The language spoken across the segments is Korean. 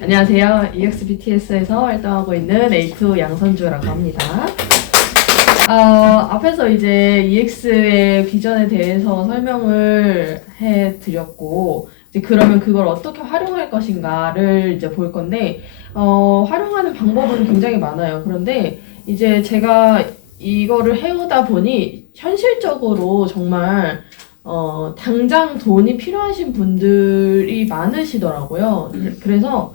안녕하세요. EXBTS에서 활동하고 있는 A2 양선주라고 합니다. 앞에서 이제 EX의 비전에 대해서 설명을 해드렸고, 이제 그러면 그걸 어떻게 활용할 것인가를 이제 볼 건데, 활용하는 방법은 굉장히 많아요. 그런데 이제 제가 이거를 해오다 보니 현실적으로 정말 당장 돈이 필요하신 분들이 많으시더라고요. 그래서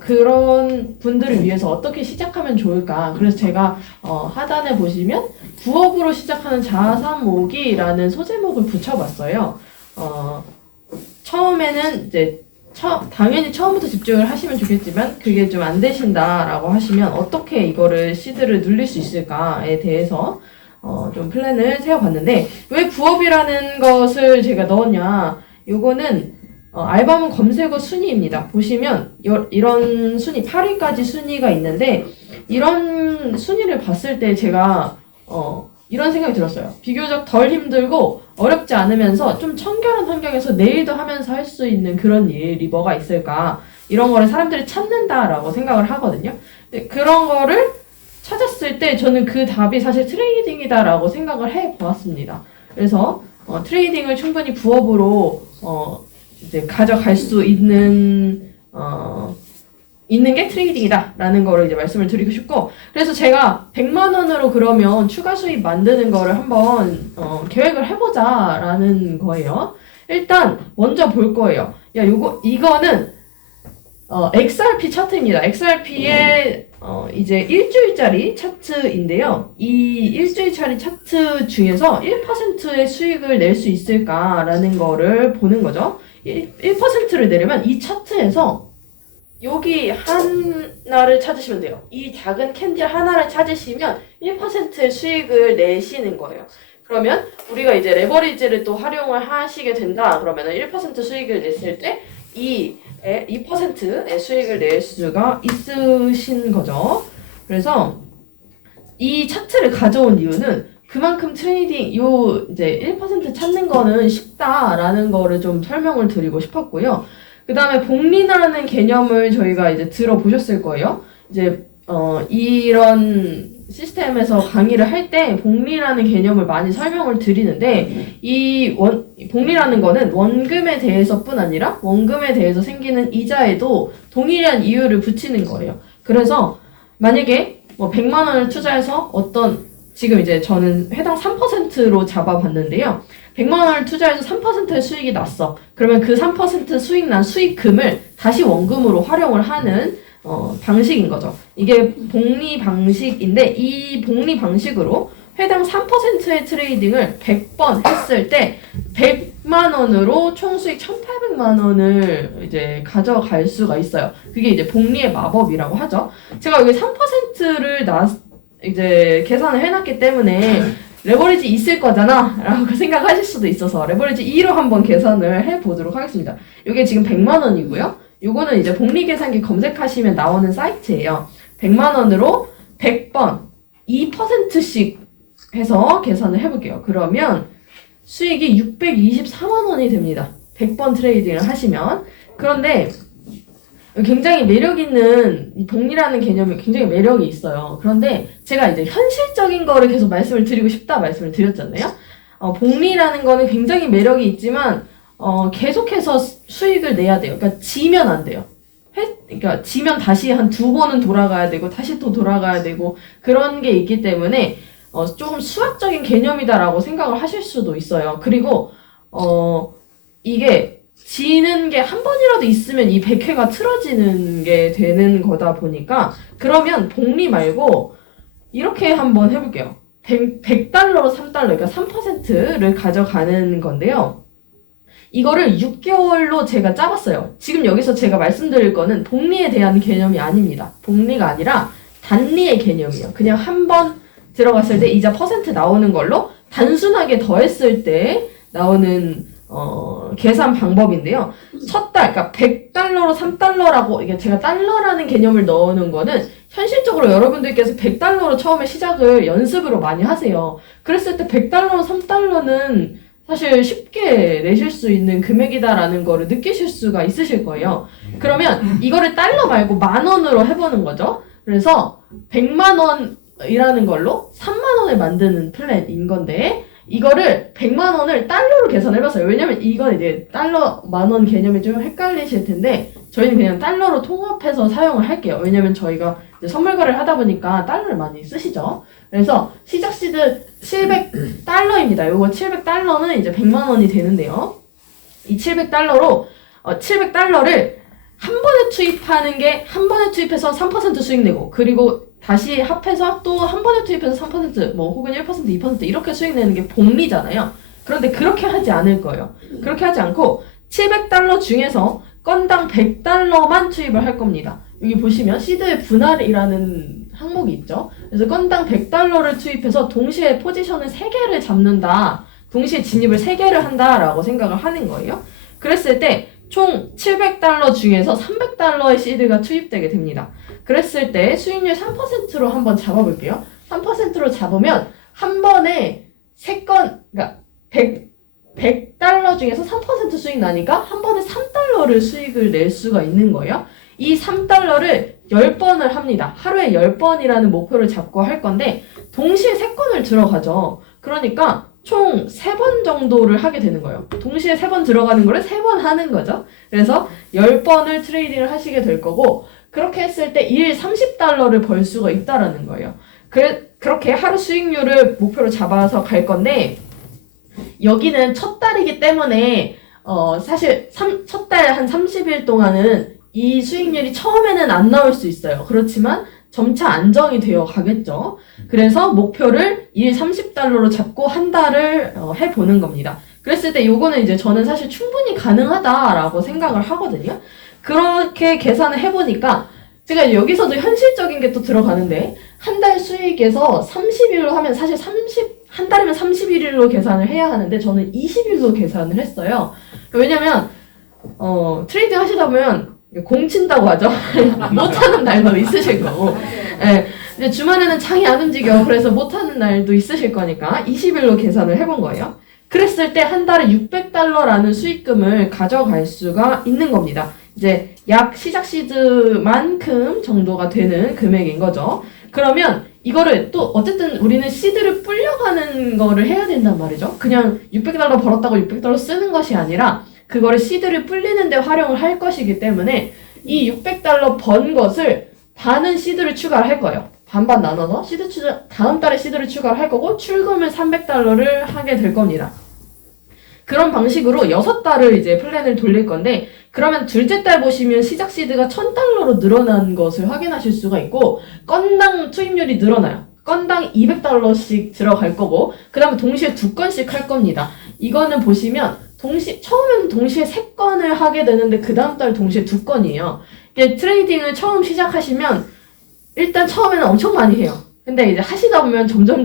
그런 분들을 위해서 어떻게 시작하면 좋을까? 그래서 제가 하단에 보시면 부업으로 시작하는 자산 모으기라는 소제목을 붙여봤어요. 처음에는 이제 당연히 처음부터 집중을 하시면 좋겠지만 그게 좀 안 되신다라고 하시면 어떻게 이거를 시드를 눌릴 수 있을까에 대해서 좀 플랜을 세워봤는데, 왜 부업이라는 것을 제가 넣었냐? 요거는 알바몬 검색어 순위입니다. 보시면 이런 순위 8위까지 순위가 있는데, 이런 순위를 봤을 때 제가 이런 생각이 들었어요. 비교적 덜 힘들고 어렵지 않으면서 좀 청결한 환경에서 내일도 하면서 할 수 있는 그런 일이 뭐가 있을까? 이런 거를 사람들이 찾는다라고 생각을 하거든요. 그런 거를 찾았을 때 저는 그 답이 사실 트레이딩이다라고 생각을 해보았습니다. 그래서 트레이딩을 충분히 부업으로 이제 가져갈 수 있는 게 트레이딩이다라는 거를 이제 말씀을 드리고 싶고, 그래서 제가 100만 원으로 그러면 추가 수입 만드는 거를 한번 계획을 해보자라는 거예요. 일단 먼저 볼 거예요. 이거는 XRP 차트입니다. XRP의 이제 일주일짜리 차트인데요. 이 일주일짜리 차트 중에서 1%의 수익을 낼 수 있을까라는 거를 보는 거죠. 1%를 내려면 이 차트에서 여기 하나를 찾으시면 돼요. 이 작은 캔들 하나를 찾으시면 1%의 수익을 내시는 거예요. 그러면 우리가 이제 레버리지를 또 활용을 하시게 된다. 그러면 1% 수익을 냈을 때 2%의 수익을 낼 수가 있으신 거죠. 그래서 이 차트를 가져온 이유는 그만큼 트레이딩, 이제 1% 찾는 거는 쉽다라는 거를 좀 설명을 드리고 싶었고요. 그 다음에 복리라는 개념을 저희가 이제 들어보셨을 거예요. 이제, 이런 시스템에서 강의를 할 때 복리라는 개념을 많이 설명을 드리는데, 복리라는 거는 원금에 대해서뿐 아니라 원금에 대해서 생기는 이자에도 동일한 이유를 붙이는 거예요. 그래서 만약에 100만 원을 투자해서 지금 이제 저는 해당 3%로 잡아봤는데요. 100만 원을 투자해서 3%의 수익이 났어. 그러면 그 3% 수익 난 수익금을 다시 원금으로 활용을 하는 방식인 거죠. 이게 복리 방식인데, 이 복리 방식으로 회당 3%의 트레이딩을 100번 했을 때 100만 원으로 총 수익 1,800만 원을 이제 가져갈 수가 있어요. 그게 이제 복리의 마법이라고 하죠. 제가 여기 3%를 이제 계산을 해놨기 때문에 레버리지 있을 거잖아 라고 생각하실 수도 있어서 레버리지 2로 한번 계산을 해보도록 하겠습니다. 이게 지금 100만 원이고요. 요거는 이제 복리 계산기 검색하시면 나오는 사이트예요. 100만 원으로 100번 2%씩 해서 계산을 해볼게요. 그러면 수익이 624만 원이 됩니다. 100번 트레이딩을 하시면. 그런데 굉장히 매력 있는 이 복리라는 개념이 굉장히 매력이 있어요. 그런데 제가 이제 현실적인 거를 계속 말씀을 드리고 싶다 말씀을 드렸잖아요. 복리라는 거는 굉장히 매력이 있지만 계속해서 수익을 내야 돼요. 그러니까 지면 안 돼요. 그러니까 지면 다시 한 2번은 돌아가야 되고 다시 또 돌아가야 되고 그런 게 있기 때문에 조금 수학적인 개념이다라고 생각을 하실 수도 있어요. 그리고 이게 지는 게 한 번이라도 있으면 이 100회가 틀어지는 게 되는 거다 보니까, 그러면 복리 말고 이렇게 한번 해볼게요. 100달러로 3달러, 그러니까 3%를 가져가는 건데요. 이거를 6개월로 제가 짜봤어요. 지금 여기서 제가 말씀드릴 거는 복리에 대한 개념이 아닙니다. 복리가 아니라 단리의 개념이에요. 그냥 한 번 들어갔을 때 이자 퍼센트 나오는 걸로 단순하게 더했을 때 나오는 계산 방법인데요. 첫 달, 그러니까 100달러로 3달러라고, 이게 제가 달러라는 개념을 넣어놓은 거는 현실적으로 여러분들께서 100달러로 처음에 시작을 연습으로 많이 하세요. 그랬을 때 100달러로 3달러는 사실 쉽게 내실 수 있는 금액이다라는 거를 느끼실 수가 있으실 거예요. 그러면 이거를 달러 말고 만 원으로 해보는 거죠. 그래서 100만 원이라는 걸로 3만 원을 만드는 플랜인 건데 이거를 100만 원을 달러로 계산해봤어요. 왜냐면 이건 이제 달러 만 원 개념이 좀 헷갈리실 텐데 저희는 그냥 달러로 통합해서 사용을 할게요. 왜냐면 저희가 이제 선물 거래를 하다 보니까 달러를 많이 쓰시죠. 그래서 시작 시드 700달러입니다. 요거 700달러는 이제 100만 원이 되는데요. 이 700달러로 700달러를 한 번에 투입하는 게 한 번에 투입해서 3% 수익 내고 그리고 다시 합해서 또 한 번에 투입해서 3%뭐 혹은 1% 2% 이렇게 수익 내는 게 복리잖아요. 그런데 그렇게 하지 않을 거예요. 그렇게 하지 않고 700달러 중에서 건당 100달러만 투입을 할 겁니다. 여기 보시면 시드의 분할이라는 항목이 있죠. 그래서 건당 100달러를 투입해서 동시에 포지션을 3개를 잡는다. 동시에 진입을 3개를 한다라고 생각을 하는 거예요. 그랬을 때 총 700달러 중에서 300달러의 시드가 투입되게 됩니다. 그랬을 때 수익률 3%로 한번 잡아볼게요. 3%로 잡으면 한 번에 3건, 그러니까 100달러 중에서 3% 수익 나니까 한 번에 3달러를 수익을 낼 수가 있는 거예요. 이 3달러를 10번을 합니다. 하루에 10번이라는 목표를 잡고 할 건데 동시에 3건을 들어가죠. 그러니까 총 3번 정도를 하게 되는 거예요. 동시에 3번 들어가는 거를 3번 하는 거죠. 그래서 10번을 트레이딩을 하시게 될 거고 그렇게 했을 때 일 30달러를 벌 수가 있다라는 거예요. 그렇게 하루 수익률을 목표로 잡아서 갈 건데 여기는 첫 달이기 때문에 사실 첫 달 한 30일 동안은 이 수익률이 처음에는 안 나올 수 있어요. 그렇지만 점차 안정이 되어 가겠죠. 그래서 목표를 일 30달러로 잡고 한 달을 해보는 겁니다. 그랬을 때 요거는 이제 저는 사실 충분히 가능하다라고 생각을 하거든요. 그렇게 계산을 해보니까 제가 여기서도 현실적인 게 또 들어가는데 한 달 수익에서 30일로 하면 사실 한 달이면 31일로 계산을 해야 하는데 저는 20일로 계산을 했어요. 왜냐면 트레이딩 하시다 보면 공 친다고 하죠. 못하는 날도 있으실 거고 예, 이제 주말에는 장이 안 움직여. 그래서 못하는 날도 있으실 거니까 20일로 계산을 해본 거예요. 그랬을 때 한 달에 600달러라는 수익금을 가져갈 수가 있는 겁니다. 이제 약 시작 시드만큼 정도가 되는 금액인 거죠. 그러면 이거를 또 어쨌든 우리는 시드를 불려가는 거를 해야 된단 말이죠. 그냥 600달러 벌었다고 600달러 쓰는 것이 아니라 그거를 시드를 불리는 데 활용을 할 것이기 때문에 이 600달러 번 것을 반은 시드를 추가를 할 거예요. 반반 나눠서 다음 달에 시드를 추가를 할 거고 출금을 300달러를 하게 될 겁니다. 그런 방식으로 6달을 이제 플랜을 돌릴 건데 그러면 둘째 달 보시면 시작 시드가 1000달러로 늘어난 것을 확인하실 수가 있고 건당 투입률이 늘어나요. 건당 200달러씩 들어갈 거고 그 다음에 동시에 2건씩 할 겁니다. 이거는 보시면 처음에는 동시에 3건을 하게 되는데 그 다음 달 동시에 2건이에요. 트레이딩을 처음 시작하시면 일단 처음에는 엄청 많이 해요. 근데 이제 하시다 보면 점점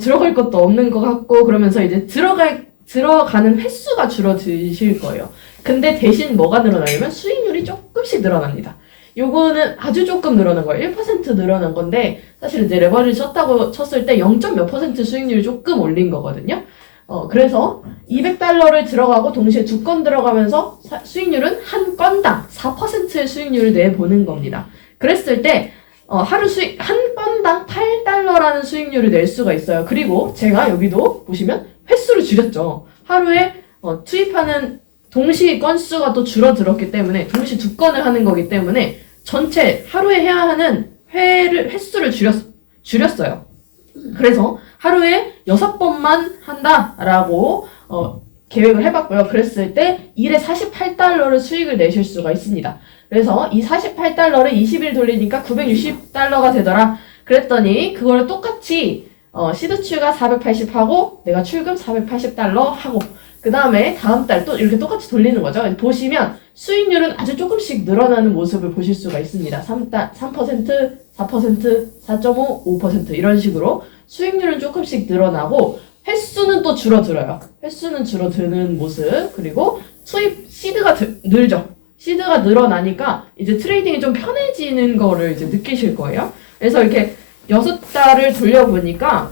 들어갈 것도 없는 것 같고 그러면서 이제 들어가는 횟수가 줄어드실 거예요. 근데 대신 뭐가 늘어나냐면 수익률이 조금씩 늘어납니다. 요거는 아주 조금 늘어난 거예요. 1% 늘어난 건데 사실 이제 레버리지 쳤을 때 0.몇% 수익률이 조금 올린 거거든요. 그래서 200달러를 들어가고 동시에 2건 들어가면서 수익률은 한 건당 4%의 수익률을 내보는 겁니다. 그랬을 때 하루 수익 한 건당 8달러라는 수익률을 낼 수가 있어요. 그리고 제가 여기도 보시면 횟수를 줄였죠. 하루에 투입하는 동시 건수가 또 줄어들었기 때문에 동시 2건을 하는 거기 때문에 전체 하루에 해야 하는 횟수를 줄였어요. 그래서 하루에 6번만 한다라고 계획을 해봤고요. 그랬을 때 일에 48달러를 수익을 내실 수가 있습니다. 그래서 이 48달러를 20일 돌리니까 960달러가 되더라. 그랬더니 그거를 똑같이 시드 추가 480 하고 내가 출금 480달러 하고 그 다음에 다음 달 또 이렇게 똑같이 돌리는 거죠. 보시면 수익률은 아주 조금씩 늘어나는 모습을 보실 수가 있습니다. 3%, 4%, 4.5, 5% 이런 식으로 수익률은 조금씩 늘어나고 횟수는 또 줄어들어요. 횟수는 줄어드는 모습. 그리고 수입 시드가 늘죠. 시드가 늘어나니까 이제 트레이딩이 좀 편해지는 거를 이제 느끼실 거예요. 그래서 이렇게 6달을 돌려보니까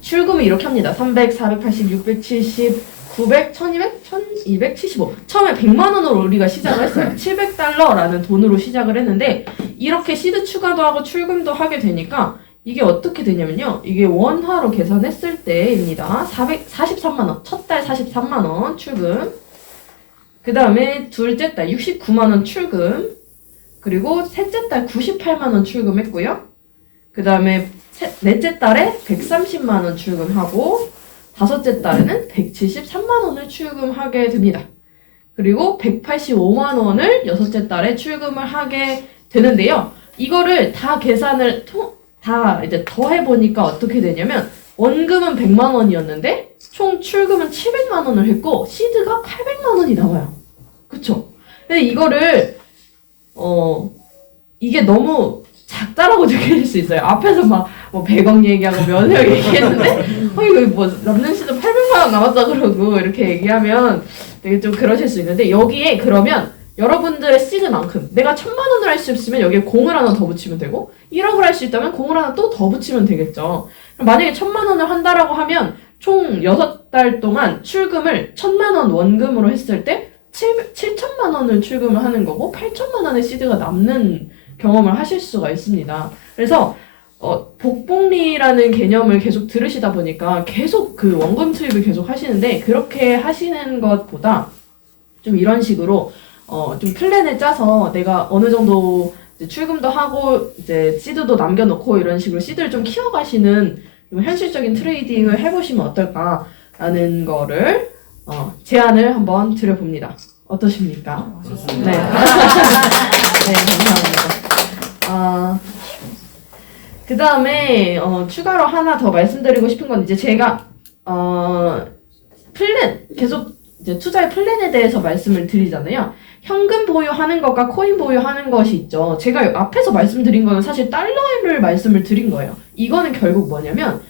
출금을 이렇게 합니다. 300, 480, 670, 900, 1200, 1275. 처음에 100만 원으로 우리가 시작을 했어요. 700달러라는 돈으로 시작을 했는데 이렇게 시드 추가도 하고 출금도 하게 되니까 이게 어떻게 되냐면요. 이게 원화로 계산했을 때입니다. 443만 원. 첫 달 43만 원 출금. 그 다음에 둘째 달 69만 원 출금. 그리고 셋째 달 98만 원 출금했고요. 그 다음에 넷째 달에 130만 원 출금하고 다섯째 달에는 173만 원을 출금하게 됩니다. 그리고 185만 원을 여섯째 달에 출금을 하게 되는데요. 이거를 다 계산을 다 이제 더해보니까 어떻게 되냐면 원금은 100만 원이었는데 총 출금은 700만 원을 했고 시드가 800만 원이 나와요. 그쵸? 근데 이거를 이게 너무 작다라고 느낄 수 있어요. 앞에서 막 뭐 100억 얘기하고 몇억 얘기했는데 이거 뭐 남는 시드 800만 원 나왔다 그러고 이렇게 얘기하면 되게 좀 그러실 수 있는데 여기에 그러면 여러분들의 시드만큼 내가 1000만 원을 할 수 있으면 여기에 0을 하나 더 붙이면 되고 1억을 할 수 있다면 0을 하나 또 더 붙이면 되겠죠. 만약에 1000만 원을 한다라고 하면 총 6달 동안 출금을 1000만 원 원금으로 했을 때 7천만 원을 출금을 하는 거고 8천만 원의 시드가 남는 경험을 하실 수가 있습니다. 그래서 복복리라는 개념을 계속 들으시다 보니까 계속 그 원금 투입을 계속 하시는데 그렇게 하시는 것보다 좀 이런 식으로 좀 플랜을 짜서 내가 어느 정도 이제 출금도 하고 이제 시드도 남겨놓고 이런 식으로 시드를 좀 키워가시는 좀 현실적인 트레이딩을 해보시면 어떨까라는 거를 제안을 한번 드려봅니다. 어떠십니까? 네. 네, 감사합니다. 그 다음에 추가로 하나 더 말씀드리고 싶은 건 이제 제가 플랜 계속 이제 투자의 플랜에 대해서 말씀을 드리잖아요. 현금 보유하는 것과 코인 보유하는 것이 있죠. 제가 앞에서 말씀드린 거는 사실 달러를 말씀을 드린 거예요. 이거는 결국 뭐냐면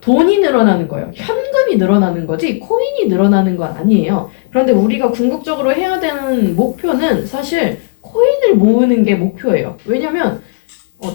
돈이 늘어나는 거예요. 현금이 늘어나는 거지 코인이 늘어나는 건 아니에요. 그런데 우리가 궁극적으로 해야 되는 목표는 사실 코인을 모으는 게 목표예요. 왜냐면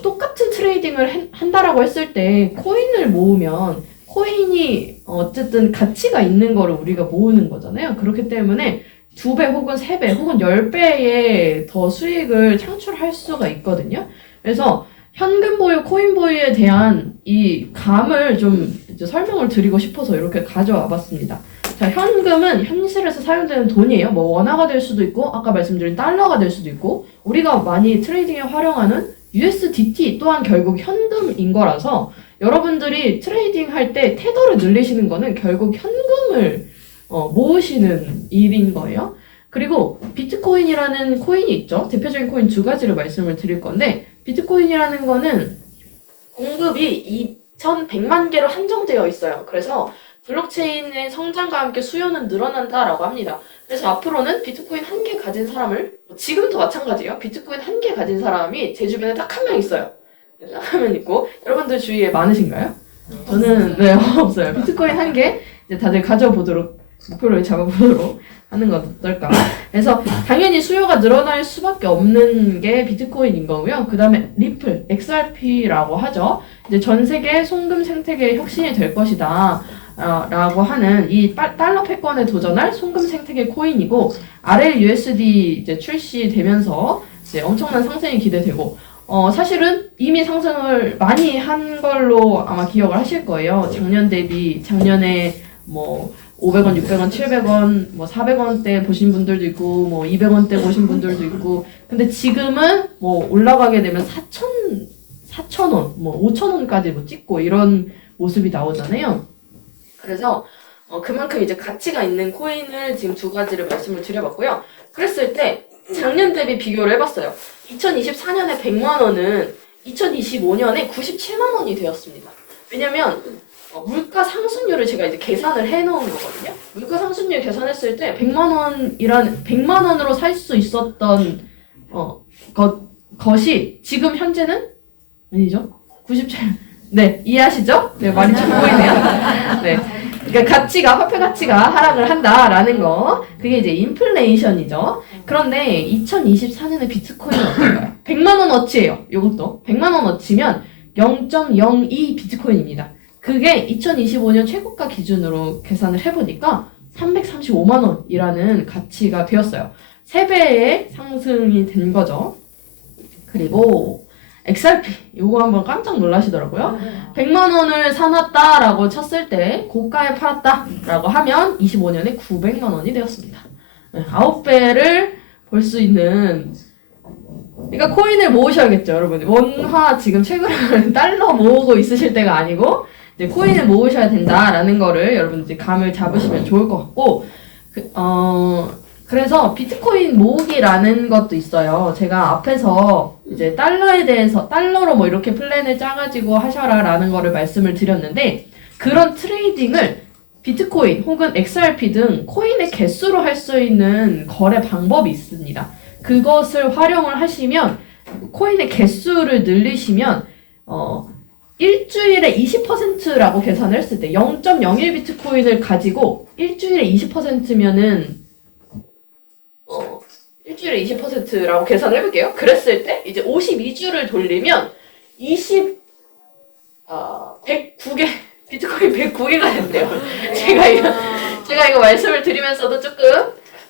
똑같은 트레이딩을 한다라고 했을 때 코인을 모으면 코인이 어쨌든 가치가 있는 거를 우리가 모으는 거잖아요. 그렇기 때문에 2배 혹은 3배 혹은 10배의 더 수익을 창출할 수가 있거든요. 그래서 현금 보유, 코인 보유에 대한 이 감을 좀 이제 설명을 드리고 싶어서 이렇게 가져와 봤습니다. 자, 현금은 현실에서 사용되는 돈이에요. 뭐 원화가 될 수도 있고 아까 말씀드린 달러가 될 수도 있고 우리가 많이 트레이딩에 활용하는 USDT 또한 결국 현금인 거라서 여러분들이 트레이딩 할 때 테더를 늘리시는 거는 결국 현금을 모으시는 일인 거예요. 그리고 비트코인이라는 코인이 있죠. 대표적인 코인 2가지를 말씀을 드릴 건데 비트코인이라는 거는 공급이 2100만 개로 한정되어 있어요. 그래서 블록체인의 성장과 함께 수요는 늘어난다라고 합니다. 그래서 앞으로는 비트코인 1개 가진 사람을 지금도 마찬가지예요. 비트코인 1개 가진 사람이 제 주변에 딱 한 명 있어요. 딱 한 명 있고 여러분들 주위에 많으신가요? 저는 네 없어요. 비트코인 1개 이제 다들 가져보도록 목표를 잡아보도록 하는 건 어떨까. 그래서 당연히 수요가 늘어날 수밖에 없는 게 비트코인인 거고요. 그 다음에 리플, XRP라고 하죠. 이제 전 세계 송금 생태계의 혁신이 될 것이다. 라고 하는 이 달러 패권에 도전할 송금 생태계 코인이고 RLUSD 이제 출시되면서 이제 엄청난 상승이 기대되고 사실은 이미 상승을 많이 한 걸로 아마 기억을 하실 거예요. 작년 대비 작년에 뭐 500원, 600원, 700원, 뭐 400원대 보신 분들도 있고 뭐 200원대 보신 분들도 있고 근데 지금은 뭐 올라가게 되면 4,000원, 뭐 5,000원까지 뭐 찍고 이런 모습이 나오잖아요. 그래서 그만큼 이제 가치가 있는 코인을 지금 2가지를 말씀을 드려봤고요. 그랬을 때 작년 대비 비교를 해봤어요. 2024년에 100만 원은 2025년에 97만 원이 되었습니다. 왜냐면 물가 상승률을 제가 이제 계산을 해놓은 거거든요. 물가 상승률 계산했을 때 100만 원으로 살 수 있었던 것이 지금 현재는 아니죠? 97. 네, 이해하시죠? 네, 말이 좀 보이네요. 네. 그러니까 화폐 가치가 하락을 한다라는 거. 그게 이제 인플레이션이죠. 그런데 2024년에 비트코인은 어떨까요? 100만 원어치예요. 이것도. 100만 원어치면 0.02 비트코인입니다. 그게 2025년 최고가 기준으로 계산을 해보니까 335만 원이라는 가치가 되었어요. 3배의 상승이 된 거죠. 그리고 XRP 요거 한번 깜짝 놀라시더라고요. 100만 원을 사놨다라고 쳤을 때 고가에 팔았다라고 하면 25년에 900만 원이 되었습니다. 9배를 볼 수 있는, 그러니까 코인을 모으셔야겠죠, 여러분. 원화 지금 최근에 달러 모으고 있으실 때가 아니고 이제 코인을 모으셔야 된다라는 거를 여러분 이제 감을 잡으시면 좋을 것 같고, 그래서 비트코인 모으기라는 것도 있어요. 제가 앞에서 이제 달러에 대해서 달러로 뭐 이렇게 플랜을 짜가지고 하셔라라는 거를 말씀을 드렸는데, 그런 트레이딩을 비트코인 혹은 XRP 등 코인의 개수로 할 수 있는 거래 방법이 있습니다. 그것을 활용을 하시면 코인의 개수를 늘리시면 일주일에 20%라고 계산을 했을 때 0.01 비트코인을 가지고 일주일에 20%면은 일주일에 20%라고 계산을 해볼게요. 그랬을 때 이제 52주를 돌리면 109개 비트코인 109개가 된대요. 제가 이거 말씀을 드리면서도 조금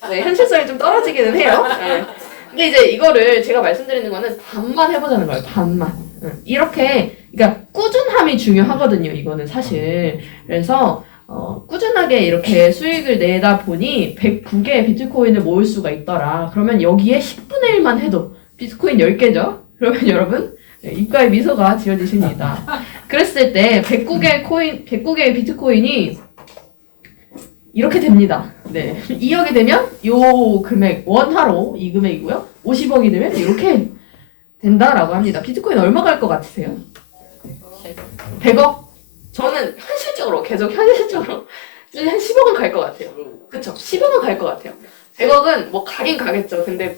현실성이 좀 떨어지기는 해요. 근데 이제 이거를 제가 말씀드리는 거는 반만 해보자는 거예요. 반만. 이렇게, 그러니까 꾸준함이 중요하거든요. 이거는 사실. 그래서 꾸준하게 이렇게 수익을 내다 보니 109개의 비트코인을 모을 수가 있더라. 그러면 여기에 10분의 1만 해도 비트코인 10개죠? 그러면 여러분 입가에 미소가 지어지십니다. 그랬을 때 109개의 비트코인이 이렇게 됩니다. 네. 2억이 되면 요 금액, 원화로 이 금액이고요. 50억이 되면 이렇게 된다라고 합니다. 비트코인 얼마 갈 것 같으세요? 100억? 저는 계속 현실적으로 한 10억은 갈 것 같아요. 그쵸? 10억은 갈 것 같아요. 100억은 뭐 가긴 가겠죠. 근데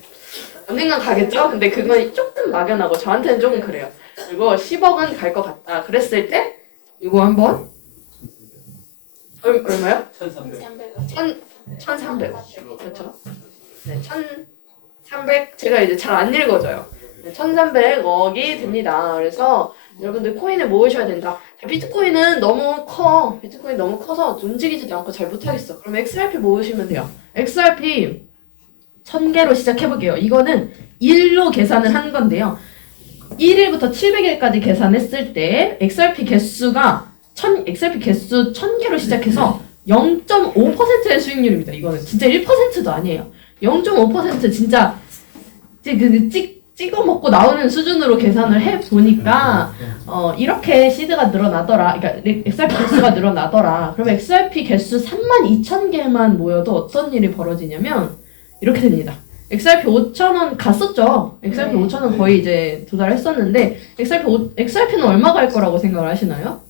언젠간 가겠죠? 근데 그건 조금 막연하고 저한테는 조금 그래요. 그리고 10억은 갈 것 같다. 그랬을 때 이거 한번 얼마요? 1,300억. 그렇죠? 네, 1,300 제가 이제 잘 안 읽어져요. 1,300억이 됩니다. 그래서 여러분들 코인을 모으셔야 된다. 비트코인은 너무 커. 비트코인 너무 커서 움직이지도 않고 잘 못하겠어. 그럼 XRP 모으시면 돼요. XRP 1000개로 시작해볼게요. 이거는 1로 계산을 한 건데요. 1일부터 700일까지 계산했을 때 XRP 개수 1000개로 시작해서 0.5%의 수익률입니다. 이거는 진짜 1%도 아니에요. 0.5% 진짜 찍어 먹고 나오는 수준으로 계산을 해 보니까 이렇게 시드가 늘어나더라. 그러니까 XRP 개수가 늘어나더라. 그럼 XRP 개수 32,000개만 모여도 어떤 일이 벌어지냐면 이렇게 됩니다. XRP 5,000원 갔었죠. XRP 5,000원 거의 이제 도달했었는데 XRP는 얼마 갈 거라고 생각을 하시나요?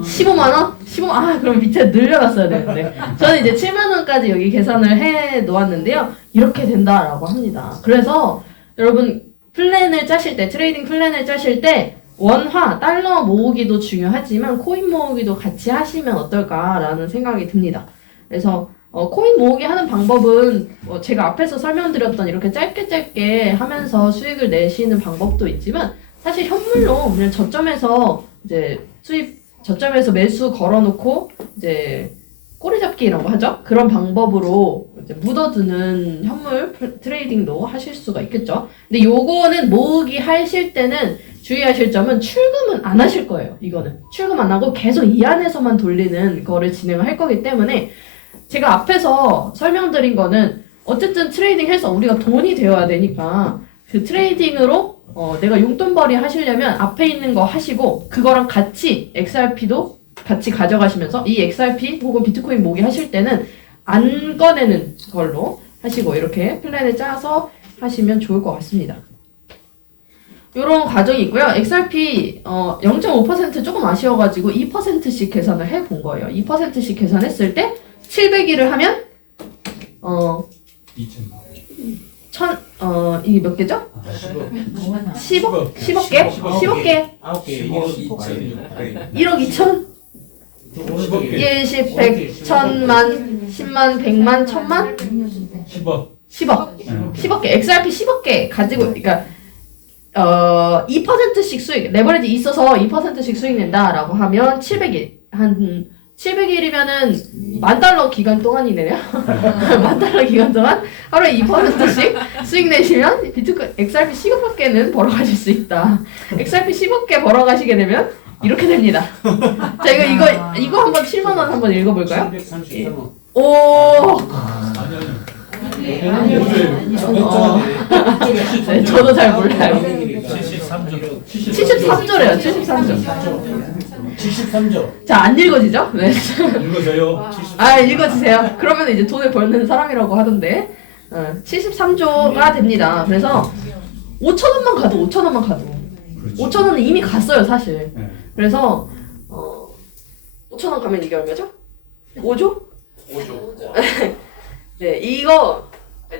15만 원? 15만 그럼 밑에 늘려놨어야 되는데 저는 이제 7만 원까지 여기 계산을 해 놓았는데요. 이렇게 된다라고 합니다. 그래서 여러분 플랜을 짜실 때 트레이딩 플랜을 짜실 때 원화, 달러 모으기도 중요하지만 코인 모으기도 같이 하시면 어떨까라는 생각이 듭니다. 그래서 코인 모으기 하는 방법은 제가 앞에서 설명드렸던 이렇게 짧게 하면서 수익을 내시는 방법도 있지만 사실 현물로 그냥 저점에서 이제 저점에서 매수 걸어놓고 이제 꼬리잡기라고 하죠. 그런 방법으로 이제 묻어두는 현물 트레이딩도 하실 수가 있겠죠. 근데 요거는 모으기 하실 때는 주의하실 점은 출금은 안 하실 거예요. 이거는 출금 안 하고 계속 이 안에서만 돌리는 거를 진행을 할 거기 때문에 제가 앞에서 설명드린 거는 어쨌든 트레이딩해서 우리가 돈이 되어야 되니까 그 트레이딩으로 내가 용돈벌이 하시려면 앞에 있는 거 하시고 그거랑 같이 XRP도 같이 가져가시면서 이 XRP 혹은 비트코인 모으기 하실 때는 안 꺼내는 걸로 하시고 이렇게 플랜을 짜서 하시면 좋을 것 같습니다. 이런 과정이 있고요. XRP 0.5% 조금 아쉬워가지고 2%씩 계산을 해본 거예요. 2%씩 계산했을 때 700일을 하면 2,000 이게 몇 개죠? 10억? 10개? 10개? 1억 2천? 1, 10, 100, 1000만, 10만, 100만, 1000만? 10억. 10억 개. XRP 10억 개 가지고, 그러니까 2%씩 수익, 레버리지 있어서 2%씩 수익 낸다라고 하면 700일. 한 700일이면은 $10,000 기간 동안이네요. $10,000 기간 동안 하루에 2%씩 수익 내시면 비트코인 XRP 10억 개는 벌어가실 수 있다. XRP 10억 개 벌어가시게 되면 이렇게 됩니다. 자, 이거 한번 7만 원 한번 읽어볼까요? 733원. 오, 네, 저도 잘 몰라요. 73조. 73조래요, 73조. 73조. 자, 안 읽어지죠? 네. 읽어줘요. 아, 읽어주세요. 그러면 이제 돈을 벌는 사람이라고 하던데. 73조가 됩니다. 그래서 5,000원만 가도 5,000원만 가도 5,000원은 이미 갔어요, 사실. 네. 그래서 5,000원 가면 이게 얼마죠? 5조? 5조. 네, 이거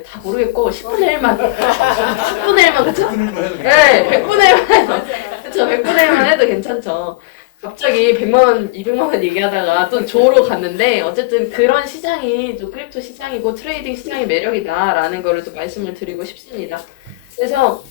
다 모르겠고 10분의 1만 10분의 1만 그쵸? 네, 100분의 1만 해도 그쵸? 100분의 1만 해도 괜찮죠. 갑자기 100만원, 200만원 얘기하다가 또 조로 갔는데 어쨌든 그런 시장이 또 크립토 시장이고 트레이딩 시장의 매력이다라는 거를 또 말씀을 드리고 싶습니다. 그래서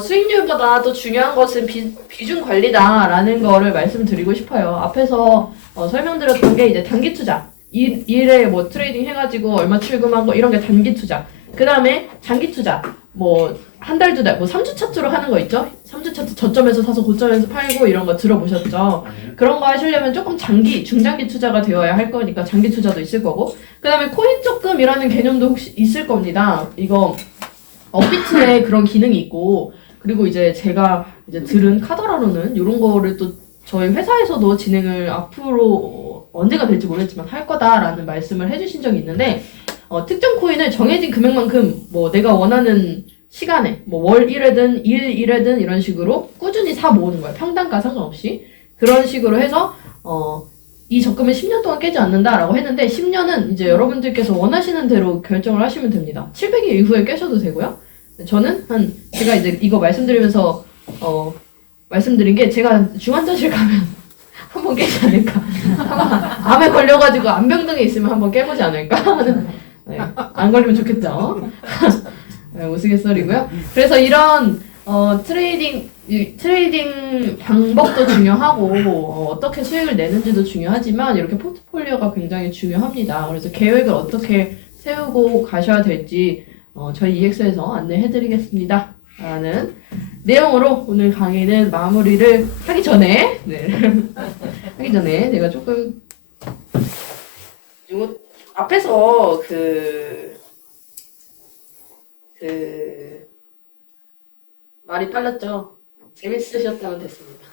수익률보다 또 중요한 것은 비중 관리다라는 거를 말씀드리고 싶어요. 앞에서 설명드렸던 게 이제 단기 투자. 일에 뭐 트레이딩 해가지고 얼마 출금한 거 이런 게 단기 투자. 그 다음에 장기 투자. 뭐 한 달, 두 달, 뭐 3주 차트로 하는 거 있죠? 3주 차트 저점에서 사서 고점에서 팔고 이런 거 들어보셨죠? 그런 거 하시려면 조금 중장기 투자가 되어야 할 거니까 장기 투자도 있을 거고. 그 다음에 코인 적금이라는 개념도 혹시 있을 겁니다. 이거 업비트에 그런 기능이 있고, 그리고 이제 제가 이제 들은 카더라로는 이런 거를 또 저희 회사에서도 진행을 앞으로 언제가 될지 모르겠지만 할 거다라는 말씀을 해주신 적이 있는데, 특정 코인을 정해진 금액만큼 뭐 내가 원하는 시간에 뭐 월 1회든 일 1회든 이런 식으로 꾸준히 사 모으는 거예요. 평단가 상관없이. 그런 식으로 해서 이 적금을 10년 동안 깨지 않는다라고 했는데 10년은 이제 여러분들께서 원하시는 대로 결정을 하시면 됩니다. 700일 이후에 깨셔도 되고요. 저는 제가 이제 이거 말씀드리면서 말씀드린 게 제가 중환자실 가면 한번 깨지 않을까. 암에 걸려가지고 암병동에 있으면 한번 깨보지 않을까 하는. 네, 안 걸리면 좋겠죠. 네, 우스갯소리고요. 그래서 이런 트레이딩 방법도 중요하고 어떻게 수익을 내는지도 중요하지만 이렇게 포트폴리오가 굉장히 중요합니다. 그래서 계획을 어떻게 세우고 가셔야 될지 저희 EX에서 안내해드리겠습니다. 라는 내용으로 오늘 강의는 마무리를 하기 전에 내가 조금 이거 앞에서 말이 빨랐죠? 재밌으셨다면 됐습니다.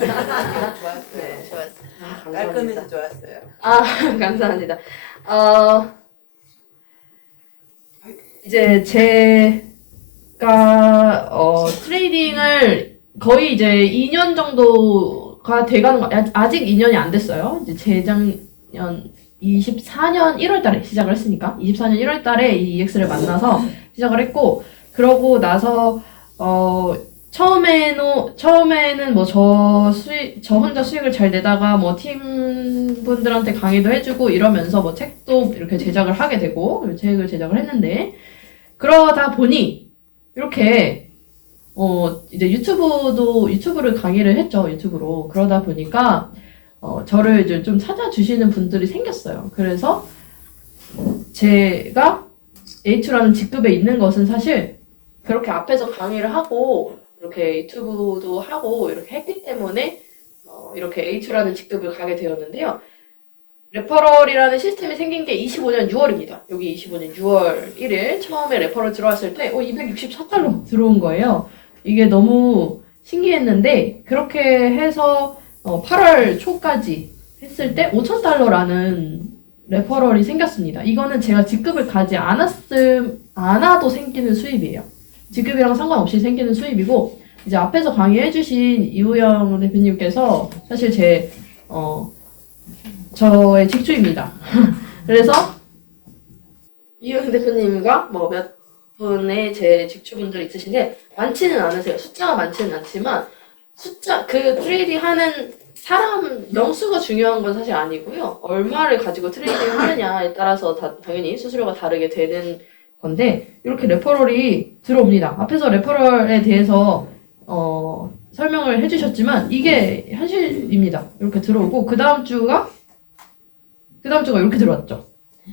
좋았어요. 네. 좋았어요. 감사합니다. 깔끔해서 좋았어요. 감사합니다. 이제 제가 트레이딩을 거의 이제 2년 정도가 돼가는 거, 아직 2년이 안 됐어요. 이제 재작년 24년 1월달에 시작을 했으니까 24년 1월달에 이 EX를 만나서 시작을 했고, 그러고 나서 처음에는 뭐 저 혼자 수익을 잘 내다가 뭐 팀분들한테 강의도 해주고 이러면서 뭐 책도 이렇게 제작을 하게 되고 책을 제작을 했는데, 그러다 보니 이렇게 이제 유튜브를 강의를 했죠. 유튜브로. 그러다 보니까 저를 이제 좀 찾아주시는 분들이 생겼어요. 그래서 제가 A2라는 직급에 있는 것은 사실 그렇게 앞에서 강의를 하고 이렇게 유튜브도 하고 이렇게 했기 때문에 이렇게 A2라는 직급을 가게 되었는데요. 레퍼럴이라는 시스템이 생긴 게 25년 6월입니다. 여기 25년 6월 1일 처음에 레퍼럴 들어왔을 때 $264 들어온 거예요. 이게 너무 신기했는데, 그렇게 해서 8월 초까지 했을 때 $5,000라는 레퍼럴이 생겼습니다. 이거는 제가 직급을 가지 않아도 생기는 수입이에요. 직급이랑 상관없이 생기는 수입이고, 이제 앞에서 강의해주신 이우영 대표님께서 사실 저의 직주입니다. 그래서 이우영 대표님과 뭐 몇 분의 제 직주분들이 있으신데 많지는 않으세요. 숫자가 많지는 않지만 그 트레이딩 하는 사람 명수가 중요한 건 사실 아니고요. 얼마를 가지고 트레이딩을 하느냐에 따라서 당연히 수수료가 다르게 되는 건데, 이렇게 레퍼럴이 들어옵니다. 앞에서 레퍼럴에 대해서 설명을 해주셨지만 이게 현실입니다. 이렇게 들어오고 그 다음 주가 이렇게 들어왔죠.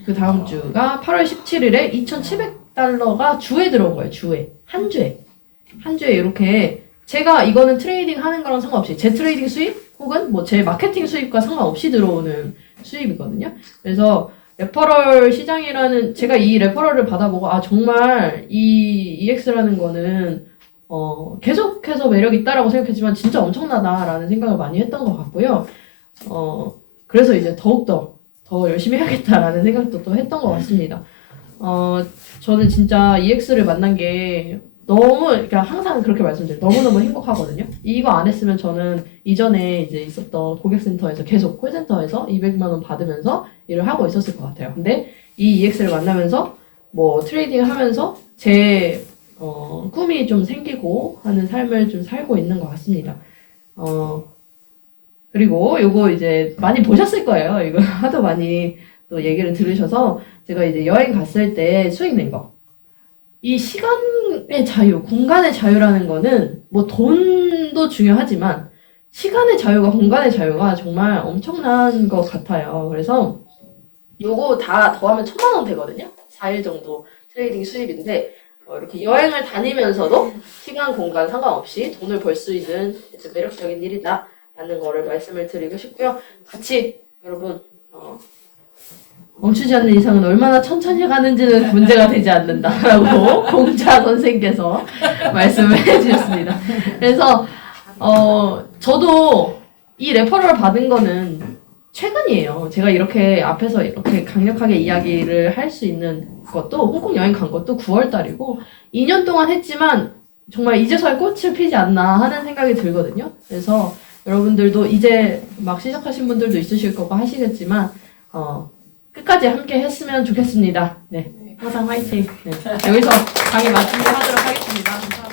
그 다음 주가 8월 17일에 2,700달러가 주에 들어온 거예요. 한 주에 이렇게 제가 이거는 트레이딩 하는 거랑 상관없이 제 트레이딩 수입 혹은 뭐 제 마케팅 수입과 상관없이 들어오는 수입이거든요. 그래서 레퍼럴 시장이라는 제가 이 레퍼럴을 받아보고 아 정말 이 EX라는 거는 계속해서 매력 있다라고 생각했지만 진짜 엄청나다라는 생각을 많이 했던 것 같고요. 그래서 이제 더욱더 더 열심히 해야겠다라는 생각도 또 했던 것 같습니다. 저는 진짜 EX를 만난 게 그러니까 항상 그렇게 말씀드려요. 너무너무 행복하거든요. 이거 안 했으면 저는 이전에 이제 있었던 고객센터에서 계속 콜센터에서 200만 원 받으면서 일을 하고 있었을 것 같아요. 근데 이 EX를 만나면서 뭐 트레이딩을 하면서 제 꿈이 좀 생기고 하는 삶을 좀 살고 있는 것 같습니다. 그리고 요거 이제 많이 보셨을 거예요. 이거 하도 많이 또 얘기를 들으셔서 제가 이제 여행 갔을 때 수익 낸 거. 이 시간의 자유, 공간의 자유라는 거는 뭐 돈도 중요하지만 시간의 자유가 공간의 자유가 정말 엄청난 것 같아요. 그래서 요거 다 더하면 1,000만 원 되거든요. 4일 정도 트레이딩 수입인데 이렇게 여행을 다니면서도 시간, 공간 상관없이 돈을 벌 수 있는 이제 매력적인 일이다 라는 거를 말씀을 드리고 싶고요. 같이 여러분 멈추지 않는 이상은 얼마나 천천히 가는지는 문제가 되지 않는다라고 공자 선생께서 말씀을 해주셨습니다. 그래서 저도 이 레퍼럴 받은 거는 최근이에요. 제가 이렇게 앞에서 이렇게 강력하게 이야기를 할 수 있는 것도 홍콩 여행 간 것도 9월 달이고 2년 동안 했지만 정말 이제서야 꽃을 피지 않나 하는 생각이 들거든요. 그래서 여러분들도 이제 막 시작하신 분들도 있으실 거고 하시겠지만 끝까지 함께 했으면 좋겠습니다. 네, 항상 화이팅. 네. 여기서 강의 마치도록 하겠습니다.